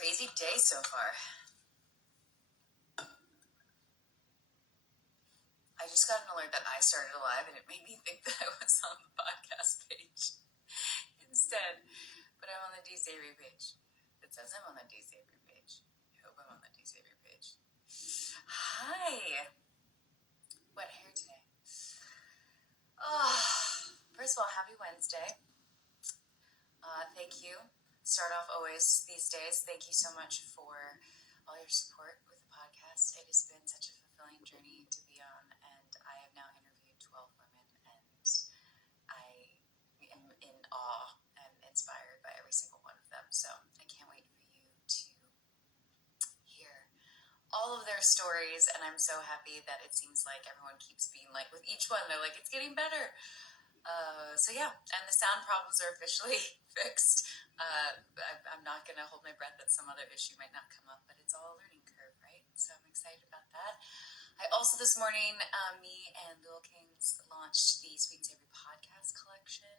crazy day so far. I just got an alert that I started a live and it made me think that I was on the podcast page instead. But I'm on the D Savory page. It says I'm on the D Savory page. I hope I'm on the D Savory page. Hi. Wet hair today. First of all, happy Wednesday. Thank you. Start off always these days. Thank you so much for all your support with the podcast. It has been such a fulfilling journey to be on, and I have now interviewed 12 women, and I am in awe and inspired by every single one of them. So I can't wait for you to hear all of their stories, and I'm so happy that it seems like everyone keeps being like, with each one, they're like, it's getting better. So yeah, and the sound problems are officially fixed. I'm not going to hold my breath that some other issue might not come up, but it's all a learning curve, right? So I'm excited about that. I also this morning, me and Lil Kings launched the Sweet and Savory podcast collection,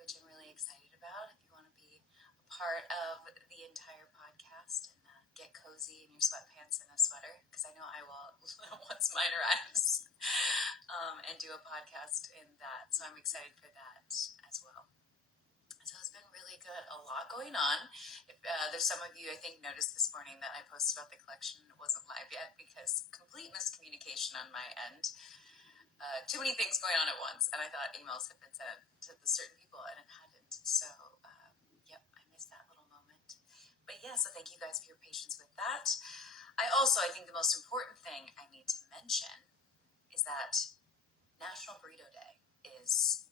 which I'm really excited about. If you want to be a part of the entire podcast and get cozy in your sweatpants and a sweater, because I know I will once mine arrives, and do a podcast in that. So I'm excited for that as well. So it's been really good. A lot going on. There's some of you, I think, noticed this morning that I posted about the collection and it wasn't live yet because complete miscommunication on my end. Too many things going on at once, and I thought emails had been sent to the certain people, and it hadn't. So, yep, I missed that little moment. But yeah, so thank you guys for your patience with that. I think the most important thing I need to mention is that National Burrito Day is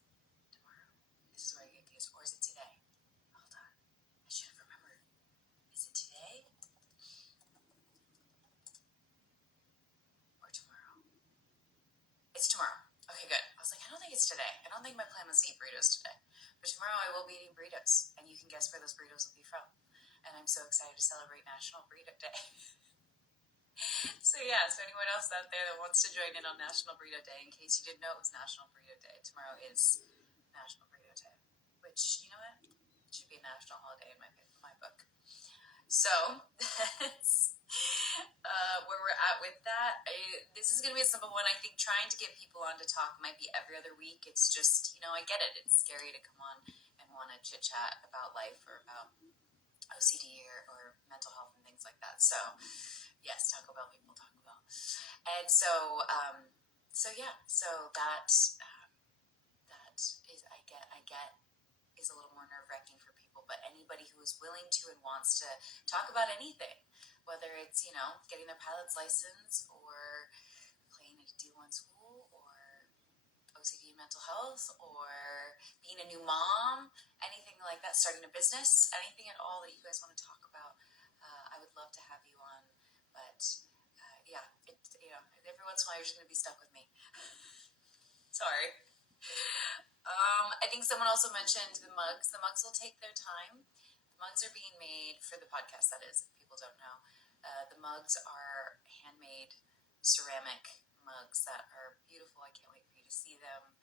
tomorrow. This is where I get confused. Or is it today? Hold on. I should have remembered. Is it today? Or tomorrow? It's tomorrow. Okay, good. I was like, I don't think it's today. I don't think my plan was to eat burritos today. But tomorrow I will be eating burritos. And you can guess where those burritos will be from. And I'm so excited to celebrate National Burrito Day. So yeah, so anyone else out there that wants to join in on National Burrito Day, in case you didn't know it was National Burrito Day, tomorrow is National Burrito Day, which, you know what, it should be a national holiday in my book. So that's where we're at with that. This is going to be a simple one. I think trying to get people on to talk might be every other week. It's just, I get it. It's scary to come on and want to chit chat about life or about OCD or mental health and things like that. So yes, Taco Bell people, Taco Bell. And so that is, I get is a little more nerve-wracking for people, but anybody who is willing to and wants to talk about anything, whether it's, getting their pilot's license or playing a D1 school or OCD and mental health or being a new mom, anything like that, starting a business, anything at all that you guys want to talk about, I would love to have you on. But every once in a while you're just going to be stuck with me. Sorry. I think someone also mentioned the mugs. The mugs will take their time. The mugs are being made for the podcast, that is, if people don't know. The mugs are handmade ceramic mugs that are beautiful. I can't wait for you to see them.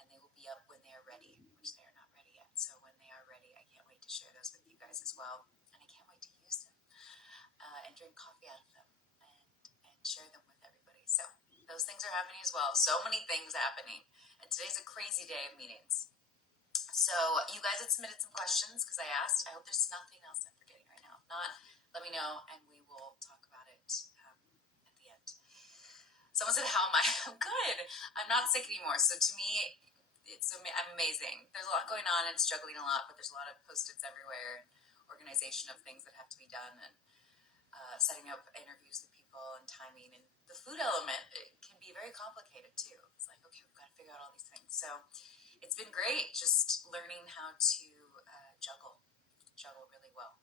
And they will be up when they are ready, which they are not ready yet. So when they are ready, I can't wait to share those with you guys as well. And I can't wait to use them and drink coffee out of them and share them with everybody. So those things are happening as well. So many things happening. And today's a crazy day of meetings. So you guys had submitted some questions because I asked. I hope there's nothing else I'm forgetting right now. If not, let me know and we will talk about it at the end. Someone said, how am I? I'm good. I'm not sick anymore. So to me, I'm amazing. There's a lot going on and struggling a lot, but there's a lot of Post-its everywhere, organization of things that have to be done, and setting up interviews with people and timing. And the food element, it can be very complicated too. It's like, okay, we've got to figure out all these things. So it's been great just learning how to juggle really well.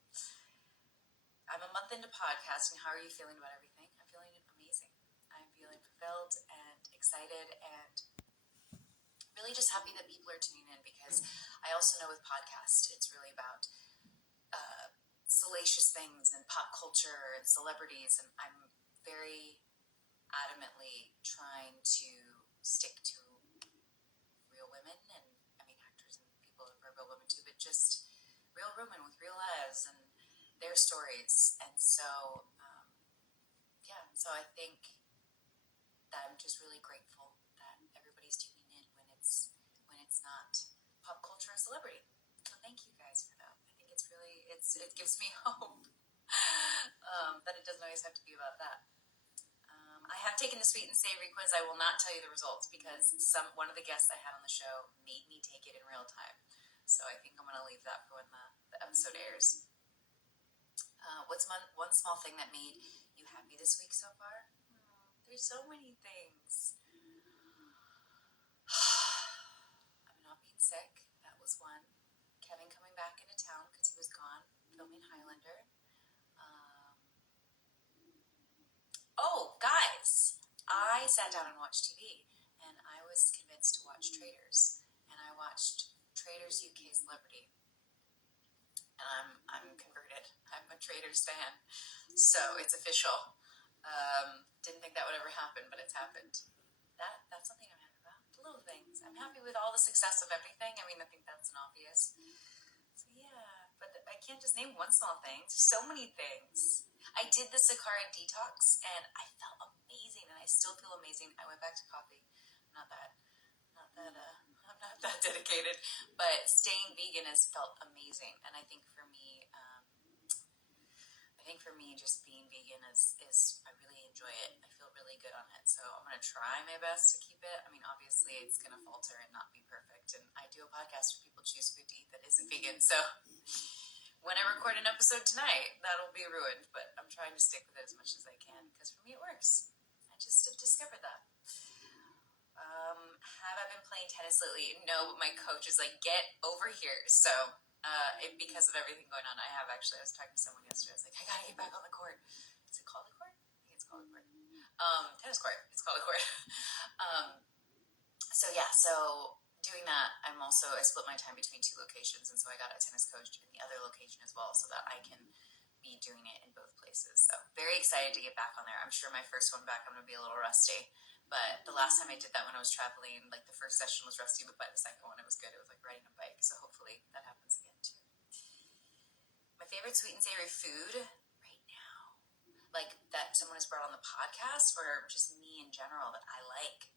I'm a month into podcasting. How are you feeling about everything? I'm feeling amazing. I'm feeling fulfilled and excited and really just happy that people are tuning in, because I also know with podcasts, it's really about salacious things and pop culture and celebrities, and I'm very adamantly trying to stick to real women, and I mean actors and people who are real women too, but just real women with real lives and their stories. And so, so I think that I'm just really grateful that everybody's tuning in when it's not pop culture or celebrity. So thank you guys for that. I think it gives me hope that it doesn't always have to be about that. I have taken the sweet and savory quiz. I will not tell you the results because one of the guests I had on the show made me take it in real time. So I think I'm going to leave that for when the episode airs. What's one small thing that made you happy this week so far? There's so many things. I'm not being sick. That was one. Kevin coming back into town because he was gone filming Highlander. Oh, guys, I sat down and watched TV, and I was convinced to watch Traitors, and I watched Traitors UK Celebrity, and I'm converted. I'm a Traitors fan, so it's official. Didn't think that would ever happen, but it's happened. That's something I'm happy about. The little things. I'm happy with all the success of everything. I mean, I think that's an obvious. So yeah, but I can't just name one small thing. There's so many things. I did the Sakara detox, and I felt amazing, and I still feel amazing. I went back to coffee. I'm not that dedicated, but staying vegan has felt amazing, and I think for me, just being vegan is I really enjoy it. I feel really good on it, so I'm gonna try my best to keep it. I mean, obviously, it's gonna falter and not be perfect, and I do a podcast where people choose food to eat that isn't vegan, so. When I record an episode tonight, that'll be ruined, but I'm trying to stick with it as much as I can because for me it works. I just have discovered that. Have I been playing tennis lately? No, but my coach is like, get over here. So, because of everything going on, I was talking to someone yesterday. I was like, I gotta get back on the court. Is it called a court? I think it's called a court. Tennis court. It's called a court. So doing that, I split my time between two locations, and so I got a tennis coach in the other location as well, so that I can be doing it in both places. So very excited to get back on there. I'm sure my first one back, I'm going to be a little rusty, but the last time I did that when I was traveling, like the first session was rusty, but by the second one it was good. It was like riding a bike, so hopefully that happens again too. My favorite sweet and savory food right now, like that someone has brought on the podcast, or just me in general that I like.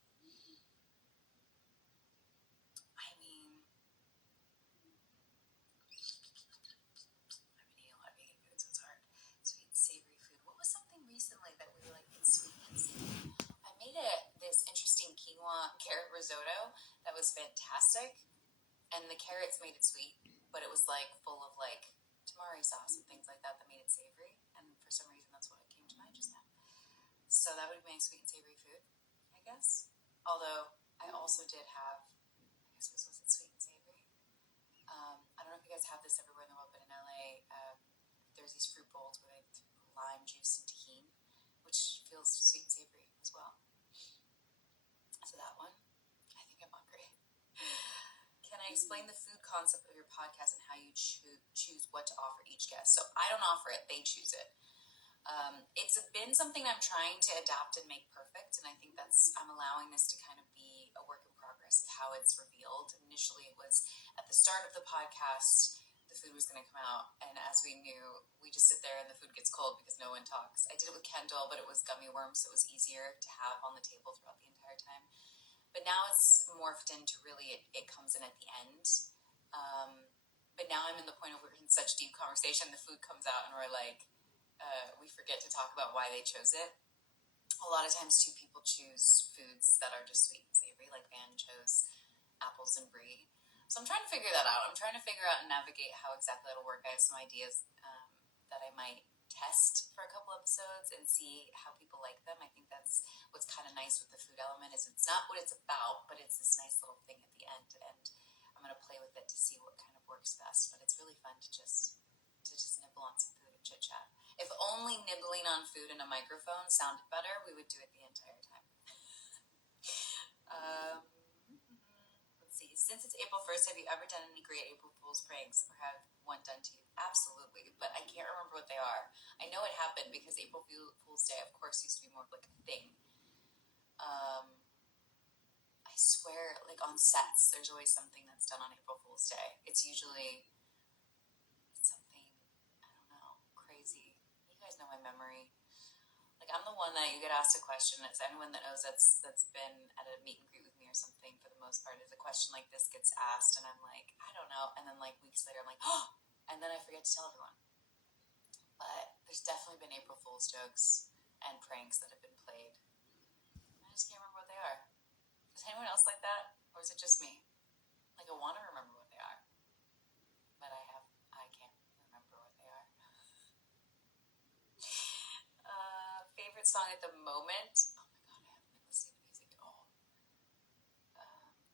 Recently that we were like, it's sweet and savory. I made this interesting quinoa carrot risotto that was fantastic, and the carrots made it sweet, but it was like full of like tamari sauce and things like that made it savory, and for some reason that's what came to mind just now. So that would be my sweet and savory food, I guess. Although I also did have, I guess was it sweet and savory? I don't know if you guys have this everywhere in the world, but in LA, there's these fruit bowls where they threw lime juice and tahini, which feels sweet and savory as well. So that one, I think I'm hungry. Can I explain the food concept of your podcast and how you choose what to offer each guest? So I don't offer it, they choose it. It's been something I'm trying to adapt and make perfect, and I think I'm allowing this to kind of be a work in progress of how it's revealed. Initially, it was at the start of the podcast, the food was going to come out, and as we knew, we just sit there and the food gets cold because no one talks. I did it with Kendall, but it was gummy worms, so it was easier to have on the table throughout the entire time. But now it's morphed into really, it comes in at the end. But now I'm in the point of we're in such deep conversation, the food comes out and we're like, we forget to talk about why they chose it. A lot of times, too, people choose foods that are just sweet and savory, like Van chose apples and brie. So I'm trying to figure that out. I'm trying to figure out and navigate how exactly that'll work. I have some ideas that I might test for a couple episodes and see how people like them. I think that's what's kind of nice with the food element is it's not what it's about, but it's this nice little thing at the end. And I'm going to play with it to see what kind of works best. But it's really fun to just nibble on some food and chit chat. If only nibbling on food in a microphone sounded better, we would do it the entire time. Let's see. Since it's April 1st, have you ever done any great April Fool's pranks or have one done to you? Absolutely, but I can't remember what they are. I know it happened because April Fool's Day, of course, used to be more of like a thing. I swear, like on sets, there's always something that's done on April Fool's Day. It's usually one that you get asked a question. It's anyone that knows that's been at a meet and greet with me or something. For the most part, is a question like this gets asked, and I'm like, I don't know. And then like weeks later, I'm like, oh, and then I forget to tell everyone. But there's definitely been April Fool's jokes and pranks that have been played. I just can't remember what they are. Is anyone else like that, or is it just me? Like I want to remember what they are, but I can't remember what they are. Favorite song at the moment? Oh my god, I haven't been listening to music at all.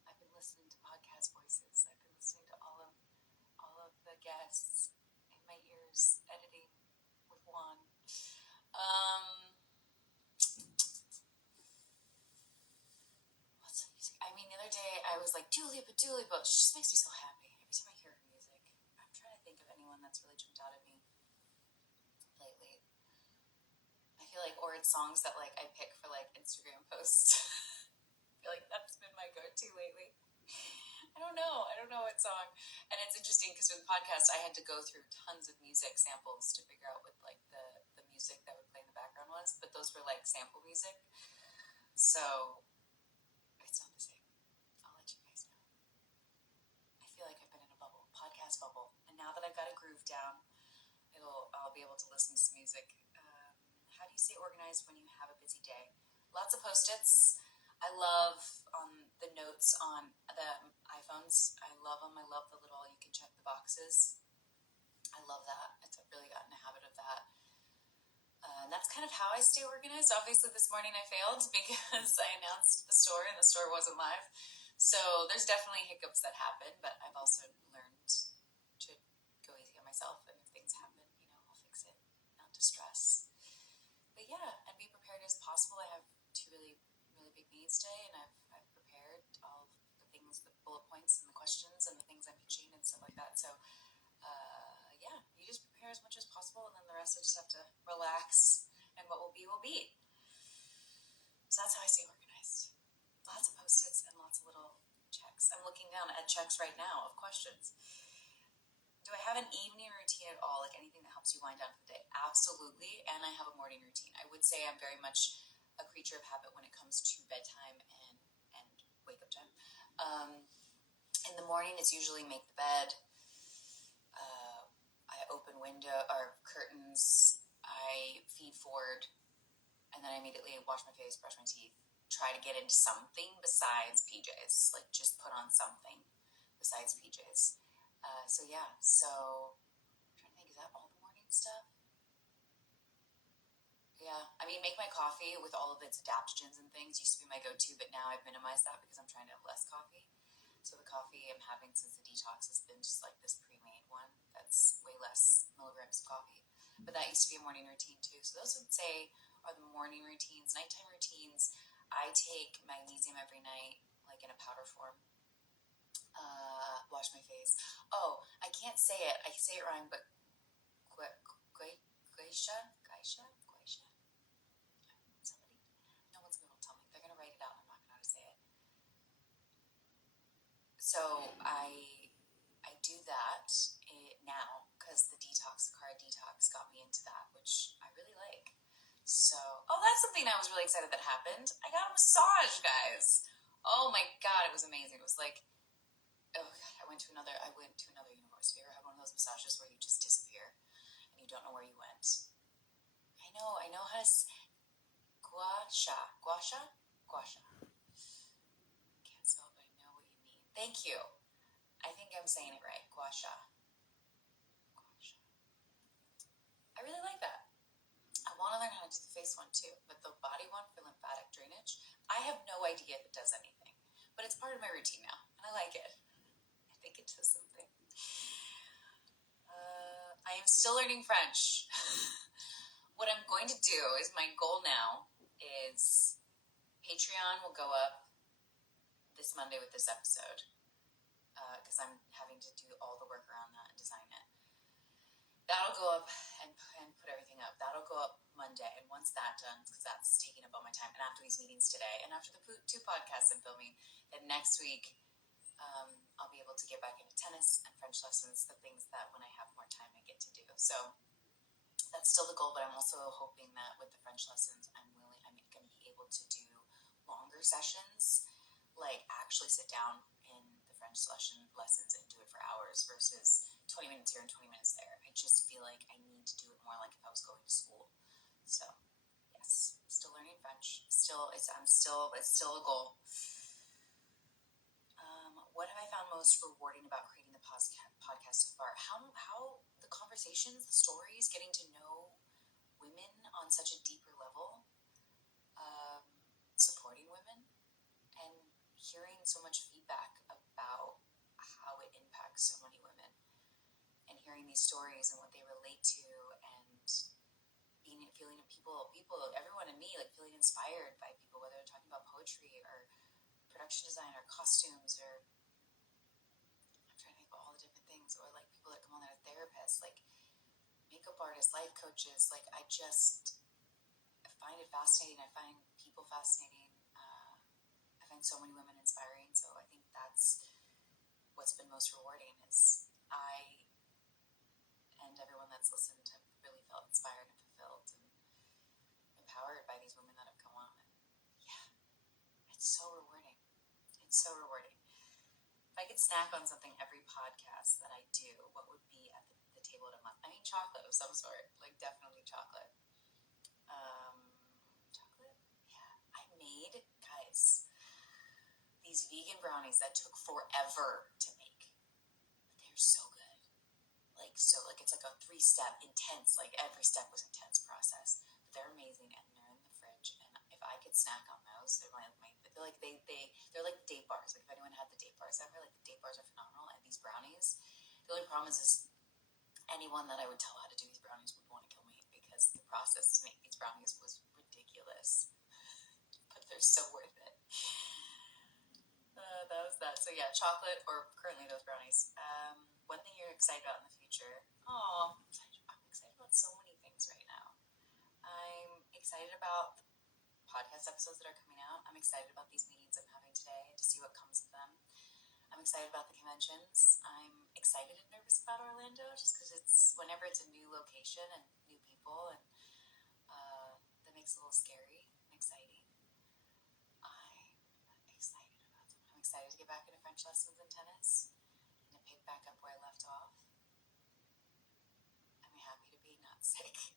I've been listening to podcast voices. I've been listening to all of the guests in my ears, editing with Juan. What's the music? I mean, the other day I was like, Dua Lipa. She just makes me so happy every time I hear her music. I'm trying to think of anyone that's really jumped out at me lately. I feel like, or it's songs that like I pick for like Instagram posts. I feel like that's been my go-to lately. I don't know what song. And it's interesting because with the podcast, I had to go through tons of music samples to figure out what like the music that would play in the background was. But those were like sample music. So it's not the same. I'll let you guys know. I feel like I've been in a bubble, podcast bubble. And now that I've got a groove down, I'll be able to listen to some music. How do you stay organized when you have a busy day? Lots of Post-its. I love the notes on the iPhones. I love them. I love the little, you can check the boxes. I love that. I've really gotten a habit of that. And that's kind of how I stay organized. Obviously, this morning I failed because I announced the store and the store wasn't live. So there's definitely hiccups that happen, but I've also learned to go easy on myself. And if things happen, I'll fix it, not to stress. But yeah, and be prepared as possible. I have 2 really, really big meetings today, and I've prepared all the things, the bullet points and the questions and the things I'm pitching and stuff like that. So, yeah, you just prepare as much as possible, and then the rest I just have to relax, and what will be will be. So that's how I stay organized. Lots of Post-its and lots of little checks. I'm looking down at checks right now of questions. Do I have an evening routine at all, like anything that helps you wind down for the day? Absolutely, and I have a morning routine. I would say I'm very much a creature of habit when it comes to bedtime and wake-up time. In the morning, it's usually make the bed. I open window or curtains. I feed Ford, and then I immediately wash my face, brush my teeth, try to get into something besides PJs. Like, just put on something besides PJs. So yeah, I'm trying to think, is that all the morning stuff? Yeah, I mean, make my coffee with all of its adaptogens and things used to be my go-to, but now I've minimized that because I'm trying to have less coffee. So the coffee I'm having since the detox has been just like this pre-made one that's way less milligrams of coffee. But that used to be a morning routine too. So those would say are the morning routines. Nighttime routines, I take magnesium every night, like in a powder form. Wash my face. Oh, I can't say it. I can say it wrong, but Guaisha? Somebody? No one's going to tell me. They're going to write it out. I'm not going to know how to say it. So I do that now because the carb detox got me into that, which I really like. So, that's something I was really excited that happened. I got a massage, guys. Oh my god, it was amazing. It was like, oh god, I went to another universe. Have you ever had one of those massages where you just disappear and you don't know where you went? I know how to gua sha. Can't spell, but I know what you mean. Thank you. I think I'm saying it right. Gua sha. I really like that. I want to learn how to do the face one too, but the body one for lymphatic drainage, I have no idea if it does anything, but it's part of my routine now, and I like it. I think it does something. I am still learning French. What I'm going to do is, my goal now is Patreon will go up this Monday with this episode, because I'm having to do all the work around that and design it. That'll go up and put everything up. That'll go up Monday, and once that's done, because that's taking up all my time, and after these meetings today, and after the 2 podcasts I'm filming, then next week I'll be able to get back into tennis and French lessons, the things that when I have more time I get to do. So that's still the goal, but I'm also hoping that with the French lessons, I'm going to be able to do longer sessions, like actually sit down in the French lessons and do it for hours versus 20 minutes here and 20 minutes there. I just feel like I need to do it more like if I was going to school. So yes, still learning French. It's still a goal. What have I found most rewarding about creating the podcast so far? How the conversations, the stories, getting to know women on such a deeper level, supporting women, and hearing so much feedback about how it impacts so many women, and hearing these stories and what they relate to, and feeling people, everyone in me, like feeling inspired by people, whether they're talking about poetry or production design or costumes or I'm trying to think about all the different things, or like people that come on that are therapists, like makeup artists, life coaches. Like I find it fascinating. I find people fascinating. I find so many women inspiring. So I think that's what's been most rewarding is I and everyone that's listened have really felt inspired and fulfilled and empowered by these women that have come on. And yeah, it's so rewarding. It's so rewarding. If I could snack on something every podcast that I do, what would be at the table at a month? I mean, chocolate of some sort, like definitely chocolate. Chocolate? Yeah. I made, guys, these vegan brownies that took forever to make. They're so good. Like it's like a 3-step intense, like every step was intense process. But they're amazing and they're in the fridge. And if I could snack on those, they're they're like date bars. Like if anyone had the date bars ever, like the date bars are phenomenal. And these brownies, the only problem is anyone that I would tell how to do these brownies would want to kill me because the process to make these brownies was ridiculous. But they're so worth it. That was that. So yeah, chocolate or currently those brownies. One thing you're excited about in the future? Oh, I'm excited about so many things right now. I'm excited about podcast episodes that are coming out. I'm excited about these meetings I'm having today to see what comes of them. I'm excited about the conventions. I'm excited and nervous about Orlando just because whenever it's a new location and new people, and that makes it a little scary and exciting. I'm excited about them. I'm excited to get back into French lessons and tennis and to pick back up where I left off. I'm happy to be not sick.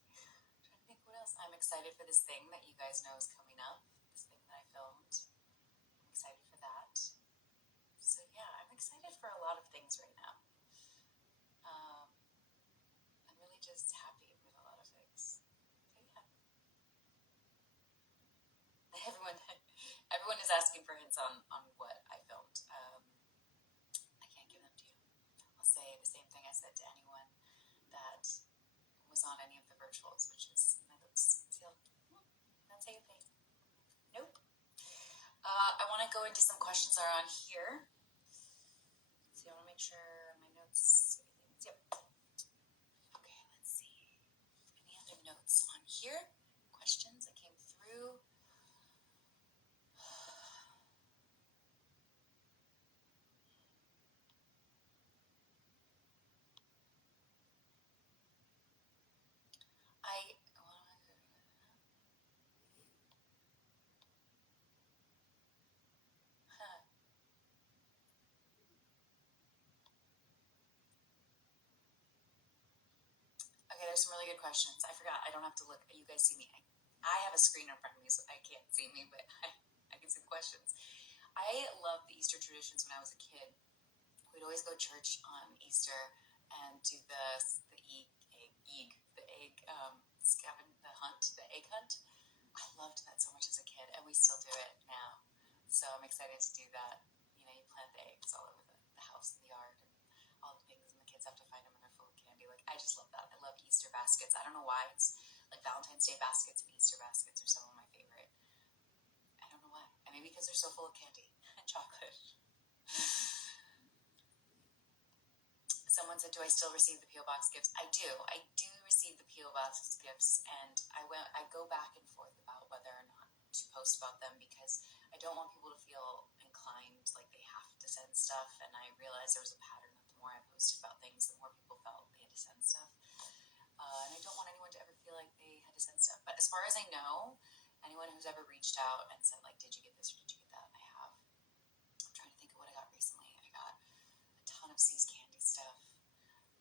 I'm trying to think what else. I'm excited for this thing that you guys know is coming up. This thing that I filmed. I'm excited for that. So yeah, I'm excited for a lot of things right now. I'm really just happy with a lot of things. So yeah. Everyone is asking for hints on what I filmed. I can't give them to you. I'll say the same thing I said to anyone that was on any of the virtuals, which is my lips sealed. Don't say a thing. Nope. I want to go into some questions that are on here. So I want to make sure my notes, everything's, yep. Okay, let's see. Any other notes on here? Questions that came through? Okay, there's some really good questions. I forgot. I don't have to look. You guys see me. I have a screen in front of me, so I can't see me, but I can see the questions. I love the Easter traditions when I was a kid. We'd always go to church on Easter and do the egg hunt. I loved that so much as a kid, and we still do it now. So I'm excited to do that. You know, you plant the eggs all over the house and the yard and all the things, and the kids have to find them, and they're full of candy. Like, I just love that. I love Easter baskets. I don't know why. It's like Valentine's Day baskets and Easter baskets are some of my favorite. I don't know why. And maybe because they're so full of candy and chocolate. Someone said, "Do I still receive the PO Box gifts?" I do. I do receive the PO Box gifts, and I go back and forth about whether or not to post about them because I don't want people to feel inclined like they have to send stuff. And I realized there was a pattern that the more I posted about things, the more people felt they had to send stuff. And I don't want anyone to ever as far as I know, anyone who's ever reached out and said, like, did you get this or did you get that? I have. I'm trying to think of what I got recently. I got a ton of See's Candy stuff.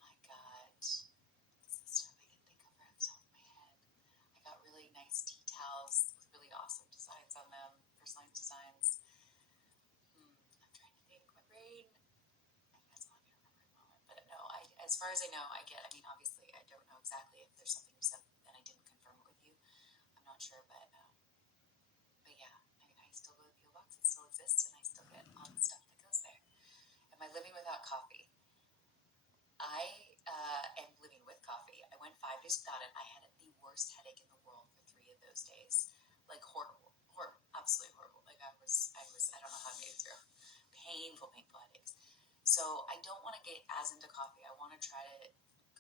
I got, what's the stuff I can think of right off the top of my head? I got really nice tea towels with really awesome designs on them, personalized designs. I'm trying to think. My brain, that's all I can remember at the moment. But no, as far as I know, obviously, I don't know exactly if there's something you said and I didn't confirm it with you. I'm not sure, but yeah, I still go to the P.O. Box. It still exists, and I still get all the stuff that goes there. Am I living without coffee? I am living with coffee. I went 5 days without it. I had the worst headache in the world for 3 of those days. Like, horrible, absolutely horrible. Like, I don't know how I made it through. Painful headaches. So I don't want to get as into coffee. I want to try to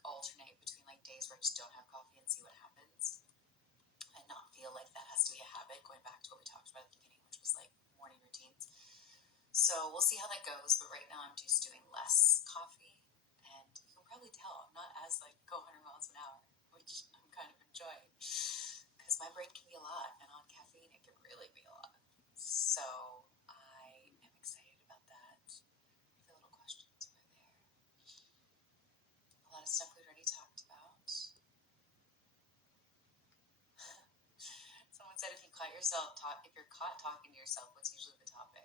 alternate between, like, days where I just don't have coffee and see what happens and not feel like that has to be a habit, going back to what we talked about at the beginning, which was, like, morning routines. So we'll see how that goes, but right now I'm just doing less coffee, and you can probably tell I'm not as, like, go 100 miles an hour, which I'm kind of enjoying, because my brain can be a lot, and on caffeine it can really be a lot. So I am excited about that. The little questions were there. A lot of stuff we've already talked about. Someone said if you're caught talking to yourself, what's usually the topic?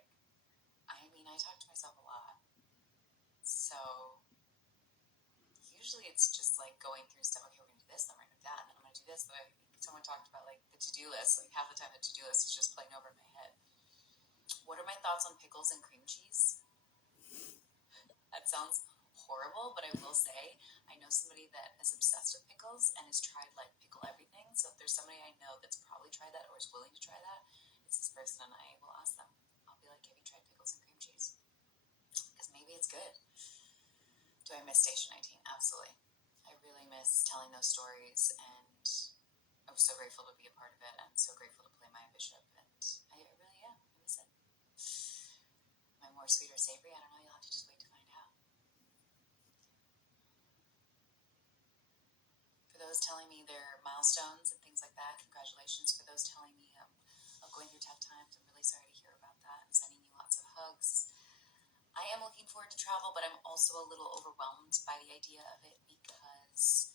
I talk to myself a lot. So usually it's just like going through stuff. Okay, we're going to do this, then we're going to do that, and then I'm going to do this. But someone talked about, like, the to-do list. Like, half the time the to-do list is just playing over in my head. What are my thoughts on pickles and cream cheese? That sounds horrible, but I will say I know somebody that is obsessed with pickles and has tried, like, pickle everything. So if there's somebody I know that's probably tried that or is willing to try that, it's this person, and I will ask them. I'll be like, have you tried pickles and cream cheese? Because maybe it's good. Do I miss Station 19? Absolutely. I really miss telling those stories, and I was so grateful to be a part of it, and so grateful to play Maya Bishop, and I really am. I miss it. Am I more sweet or savory? I don't know. You'll have to just wait to find out. For those telling me their milestones and things like that, congratulations. For those telling me of going through tough times, I'm really sorry to hear about that. I'm sending you lots of hugs. I am looking forward to travel, but I'm also a little overwhelmed by the idea of it because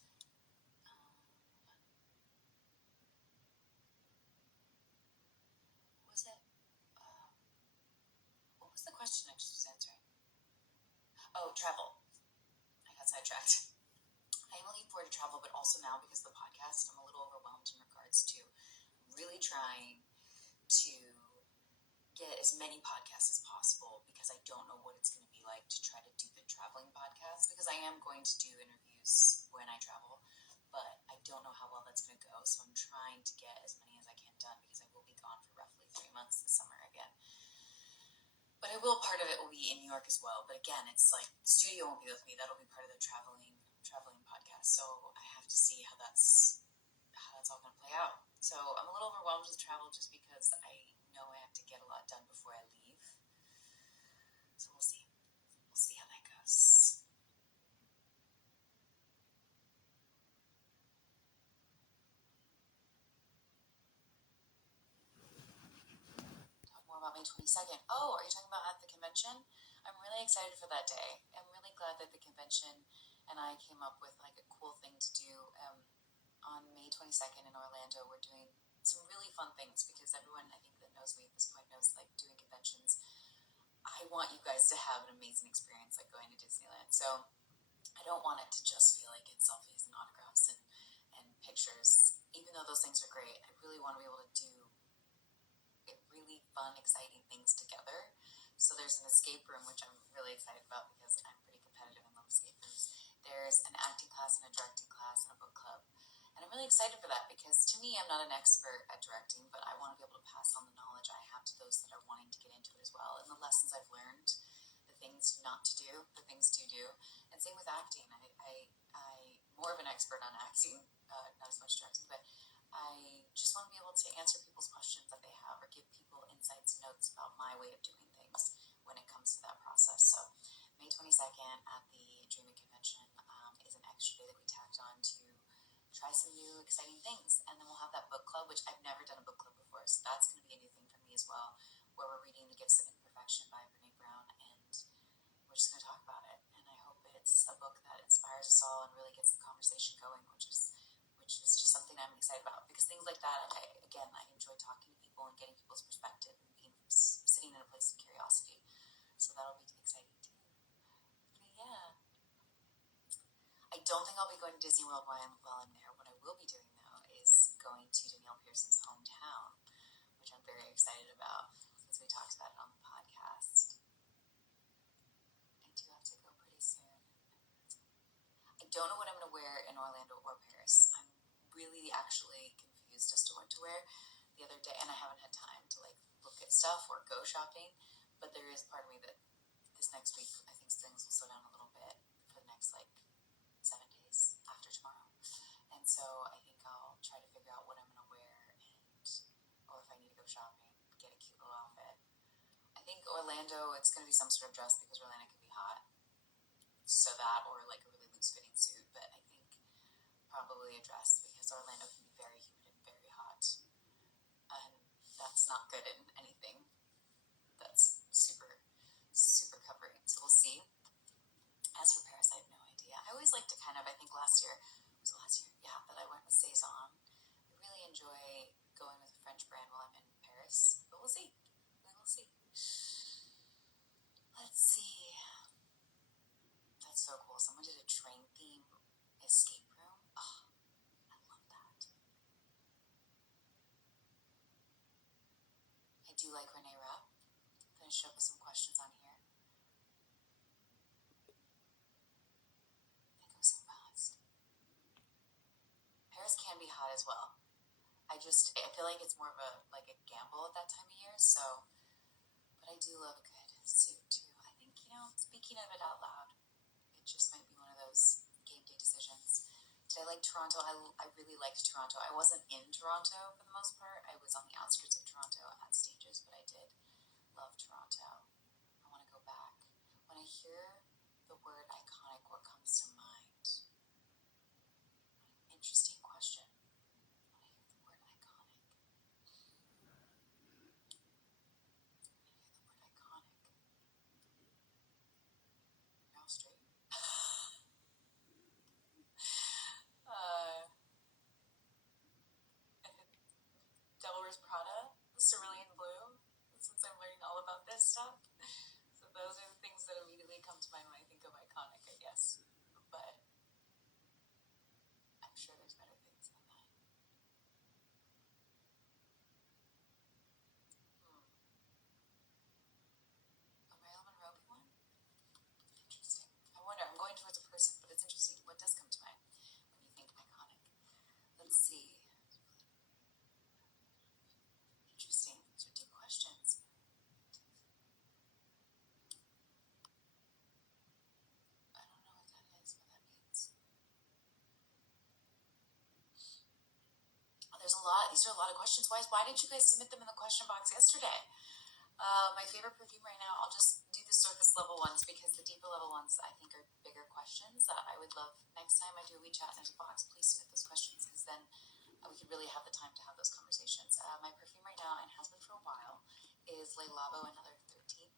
what was it? What was the question I just was answering? Oh, travel. I got sidetracked. I am looking forward to travel, but also now because of the podcast, I'm a little overwhelmed in regards to really trying to get as many podcasts as possible, because I don't know what it's going to be like to try to do the traveling podcast, because I am going to do interviews when I travel, but I don't know how well that's going to go. So I'm trying to get as many as I can done, because I will be gone for roughly 3 months this summer again. But part of it will be in New York as well. But again, it's like the studio won't be with me. That'll be part of the traveling podcast. So I have to see how that's all going to play out. So I'm a little overwhelmed with travel just because I know I have to get a lot done before I leave. So we'll see. We'll see how that goes. Talk more about May 22nd. Oh, are you talking about at the convention? I'm really excited for that day. I'm really glad that the convention and I came up with, like, a cool thing to do. On May 22nd in Orlando, we're doing some really fun things, because everyone, I think, that knows me at this point knows, like, doing conventions, I want you guys to have an amazing experience, like going to Disneyland. So I don't want it to just feel like it's selfies and autographs and pictures. Even though those things are great, I really want to be able to do really fun, exciting things together. So there's an escape room, which I'm really excited about because I'm pretty competitive and love escape rooms. There's an acting class and a directing class and a book club. And I'm really excited for that, because to me, I'm not an expert at directing, but I want to be able to pass on the knowledge I have to those that are wanting to get into it as well, and the lessons I've learned, the things not to do, the things to do. And same with acting. I'm more of an expert on acting, not as much directing, but I just want to be able to answer people's questions that they have, or give people insights, notes about my way of doing things when it comes to that process. So May 22nd at the Dreaming Convention is an extra day that we tacked on to try some new exciting things. And then we'll have that book club, which I've never done a book club before, so that's going to be a new thing for me as well, where we're reading The Gifts of Imperfection by Brene Brown, and we're just going to talk about it. And I hope it's a book that inspires us all and really gets the conversation going, which is just something I'm excited about, because things like that, I enjoy talking to people and getting people's perspective and sitting in a place of curiosity. So that'll be exciting too. But yeah, I don't think I'll be going to Disney World while I'm there. What I will be doing though is going to Danielle Pearson's hometown, which I'm very excited about since we talked about it on the podcast. I do have to go pretty soon. I don't know what I'm going to wear in Orlando or Paris. I'm really actually confused as to what to wear the other day, and I haven't had time to look at stuff or go shopping, but there is part of me that this next week I think things will slow down a little bit for the next 7 days after tomorrow, and so I think I'll try to figure out what I'm going to wear, or if I need to go shopping, get a cute little outfit. I think Orlando, it's going to be some sort of dress because Orlando can be hot, so that, or a really loose fitting suit, but I think probably a dress because Orlando can be very humid and very hot, and that's not good in anything that's super, super covering. So we'll see. As for Paris, I have no idea. I always like to I think last year, yeah, that I went with Saison. I really enjoy going with a French brand while I'm in Paris, but we'll see. We will see. Let's see. That's so cool. Someone did a train theme escape room. Oh, I love that. I do like Renee Rapp. Finish up with some questions on here. They go so fast. Paris can be hot as well. I feel like it's more of a gamble at that time of year, so, but I do love a good suit too. I think, speaking of it out loud, it just might be one of those game day decisions. Did I like Toronto? I really liked Toronto. I wasn't in Toronto for the most part. I was on the outskirts of Toronto at stages, but I did love Toronto. I want to go back. When I hear the word iconic, what comes to mind? What an interesting question. When I hear the word iconic. You're all straight. Devil Wears Prada, Cerulean Blue, since I'm learning all about this stuff. So those are the things that immediately come to mind when I think of iconic, I guess. But I'm sure there's better things than that. A Marilyn Monroe one? Interesting. I wonder, I'm going towards a person, but it's interesting. What does come to mind when you think iconic? Let's see. Interesting. These are deep questions. I don't know what that is, what that means. There's a lot. These are a lot of questions. Why didn't you guys submit them in the question box yesterday? My favorite perfume right now, I'll just do the surface level ones because the deeper level ones I think are bigger questions that I would love. Next time I do a WeChat and there's a box, please submit those questions because then we could really have the time to have those conversations. My perfume right now, and has been for a while, is Le Labo Another 13.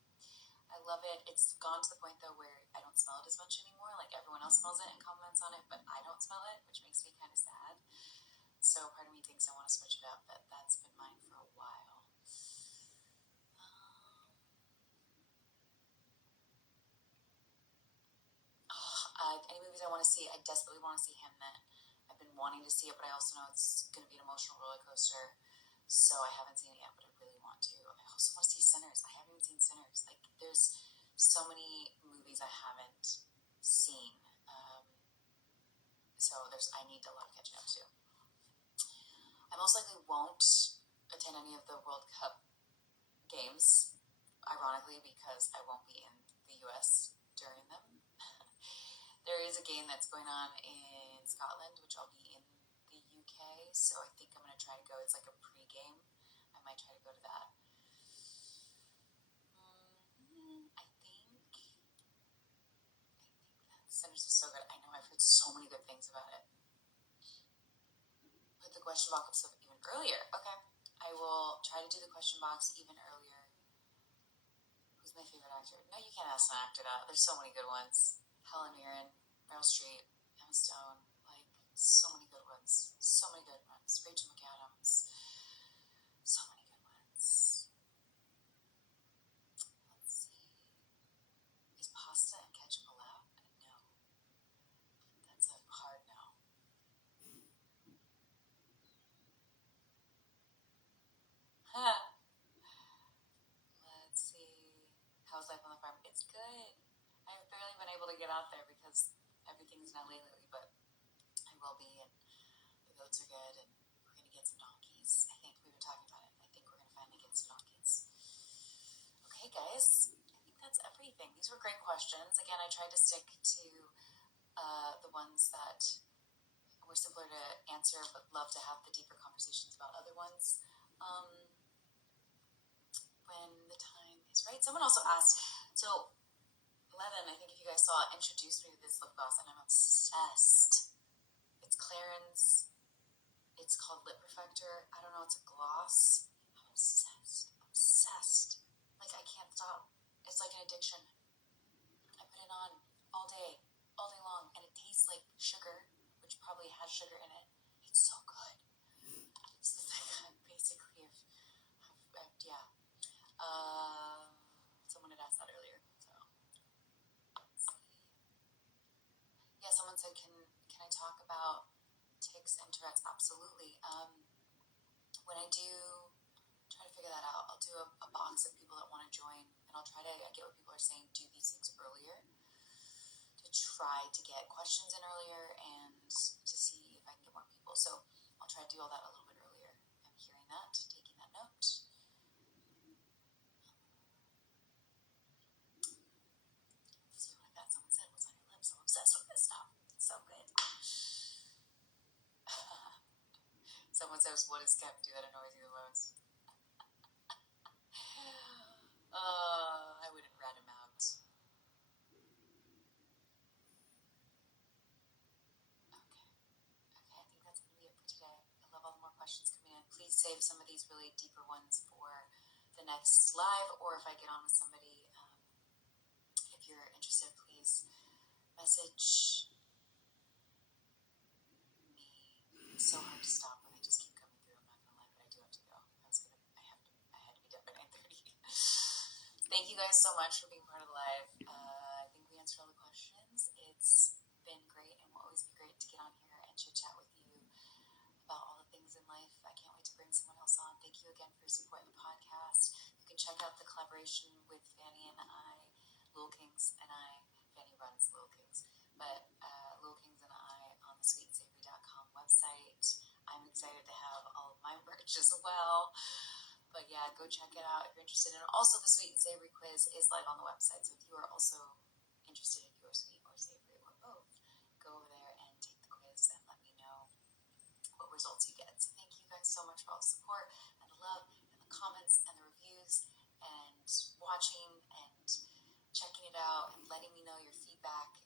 I love it. It's gone to the point though where I don't smell it as much anymore. Everyone else smells it and comments on it, but I don't smell it, which makes me kind of sad. So part of me thinks I want to switch it up, but that's been mine for a while. Any movies I want to see, I desperately want to see Hamnet. I've been wanting to see it, but I also know it's going to be an emotional roller coaster, so I haven't seen it yet, but I really want to. I also want to see Sinners. I haven't even seen Sinners. There's so many movies I haven't seen, so I need a lot of catching up to do. I most likely won't attend any of the World Cup games, ironically, because I won't be in the US during them. There is a game that's going on in Scotland, which I'll be in the UK, so I think I'm going to try to go. It's like a pre-game. I might try to go to that. I think that Sinners is so good. I know I've heard so many good things about it. question box even earlier. Okay. I will try to do the question box even earlier. Who's my favorite actor? No, you can't ask an actor that. There's so many good ones. Helen Mirren, Meryl Streep, Emma Stone. Like, so many good ones. So many good ones. Rachel McAdams. So many good ones. Let's see. Is pasta and ketchup allowed? No. That's a hard no. Let's see. How's life on the farm? It's good. I've barely been able to get out there because everything's in LA lately, but I will be, and the goats are good, and we're going to get some donkeys. I think we've been talking about it. I think we're going to finally get some donkeys. Okay, guys. I think that's everything. These were great questions. Again, I tried to stick to the ones that were simpler to answer, but love to have the deeper conversations about other ones. When the time is right. Someone also asked, so Levin, I think if you guys saw, introduced me to this lip gloss, and I'm obsessed. It's Clarins. It's called Lip Perfector. I don't know, it's a gloss. I'm obsessed. Obsessed. Like, I can't stop. It's like an addiction. I put it on all day long, and it tastes like sugar, which probably has sugar in it. It's so good. It's basically, yeah. Someone had asked that earlier, so let's see. Yeah, someone said, can I talk about tics and Tourette's? Absolutely. When I do try to figure that out, I'll do a box of people that want to join, and I'll try to get what people are saying, do these things earlier, to try to get questions in earlier, and to see if I can get more people. So I'll try to do all that a little bit earlier. I'm hearing that, taking that note. See what that someone said, what's on your lips? I'm obsessed with this stuff. It's so good. Someone says, what does Kev do that annoys you the most? I wouldn't rat him out. Okay, I think that's going to be it for today. I love all the more questions coming in. Please save some of these really deeper ones for the next live, or if I get on with somebody, if you're interested, please message me. It's so hard to stop when they just keep coming through. I'm not gonna lie, but I do have to go. I had to be done by 9:30. Thank you guys so much for being part of the live. I think we answered all the questions. It's been great, and will always be great to get on here and chit chat with you about all the things in life. I can't wait to bring someone else on. Thank you again for supporting the podcast. You can check out the collaboration with Fanny and I, Lil Kings and I. Fanny runs Lil Kings, but Lil Kings and I on the sweetandsavory.com website. I'm excited to have all of my merch as well. But yeah, go check it out if you're interested. And also, the Sweet and Savory quiz is live on the website. So if you are also interested, if you are sweet or savory or both, go over there and take the quiz and let me know what results you get. So thank you guys so much for all the support and the love and the comments and the reviews and watching and checking it out and letting me know your feedback.